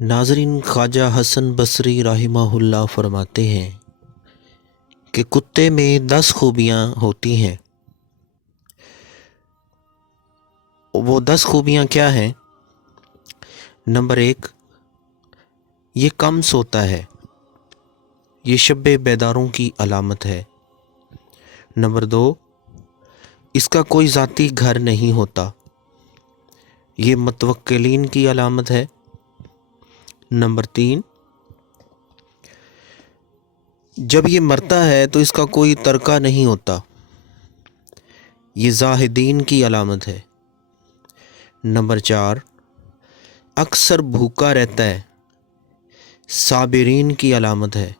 ناظرین، خواجہ حسن بصری رحمہ اللہ فرماتے ہیں کہ کتے میں 10 خوبیاں ہوتی ہیں۔ وہ 10 خوبیاں کیا ہیں؟ نمبر 1، یہ کم سوتا ہے، یہ شب بیداروں کی علامت ہے۔ نمبر 2، اس کا کوئی ذاتی گھر نہیں ہوتا، یہ متوکلین کی علامت ہے۔ نمبر 3، جب یہ مرتا ہے تو اس کا کوئی ترکہ نہیں ہوتا، یہ زاہدین کی علامت ہے۔ نمبر 4، اکثر بھوکا رہتا ہے، صابرین کی علامت ہے۔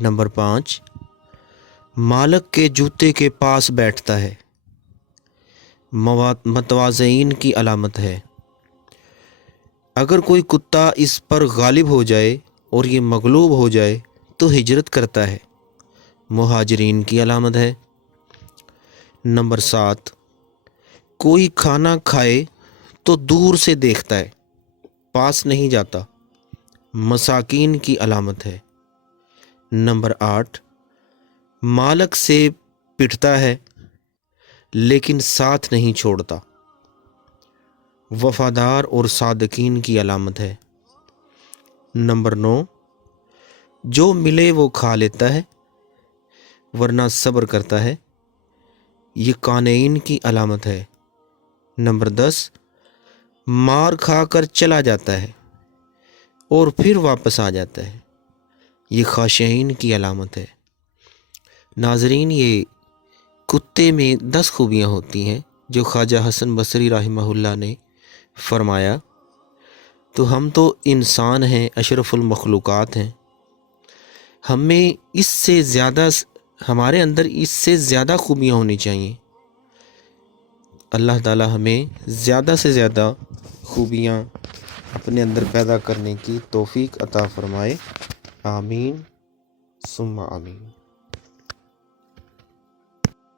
نمبر 5، مالک کے جوتے کے پاس بیٹھتا ہے، متواضعین کی علامت ہے۔ اگر کوئی کتا اس پر غالب ہو جائے اور یہ مغلوب ہو جائے تو ہجرت کرتا ہے، مہاجرین کی علامت ہے۔ نمبر 7، کوئی کھانا کھائے تو دور سے دیکھتا ہے، پاس نہیں جاتا، مساکین کی علامت ہے۔ نمبر 8، مالک سے پٹتا ہے لیکن ساتھ نہیں چھوڑتا، وفادار اور صادقین کی علامت ہے۔ نمبر 9، جو ملے وہ کھا لیتا ہے ورنہ صبر کرتا ہے، یہ قانعین کی علامت ہے۔ نمبر 10، مار کھا کر چلا جاتا ہے اور پھر واپس آ جاتا ہے، یہ خاشعین کی علامت ہے۔ ناظرین، یہ کتے میں 10 خوبیاں ہوتی ہیں جو خواجہ حسن بصری رحمہ اللہ نے فرمایا۔ تو ہم تو انسان ہیں، اشرف المخلوقات ہیں، ہمارے اندر اس سے زیادہ خوبیاں ہونی چاہیے۔ اللہ تعالی ہمیں زیادہ سے زیادہ خوبیاں اپنے اندر پیدا کرنے کی توفیق عطا فرمائے۔ آمین ثم آمین۔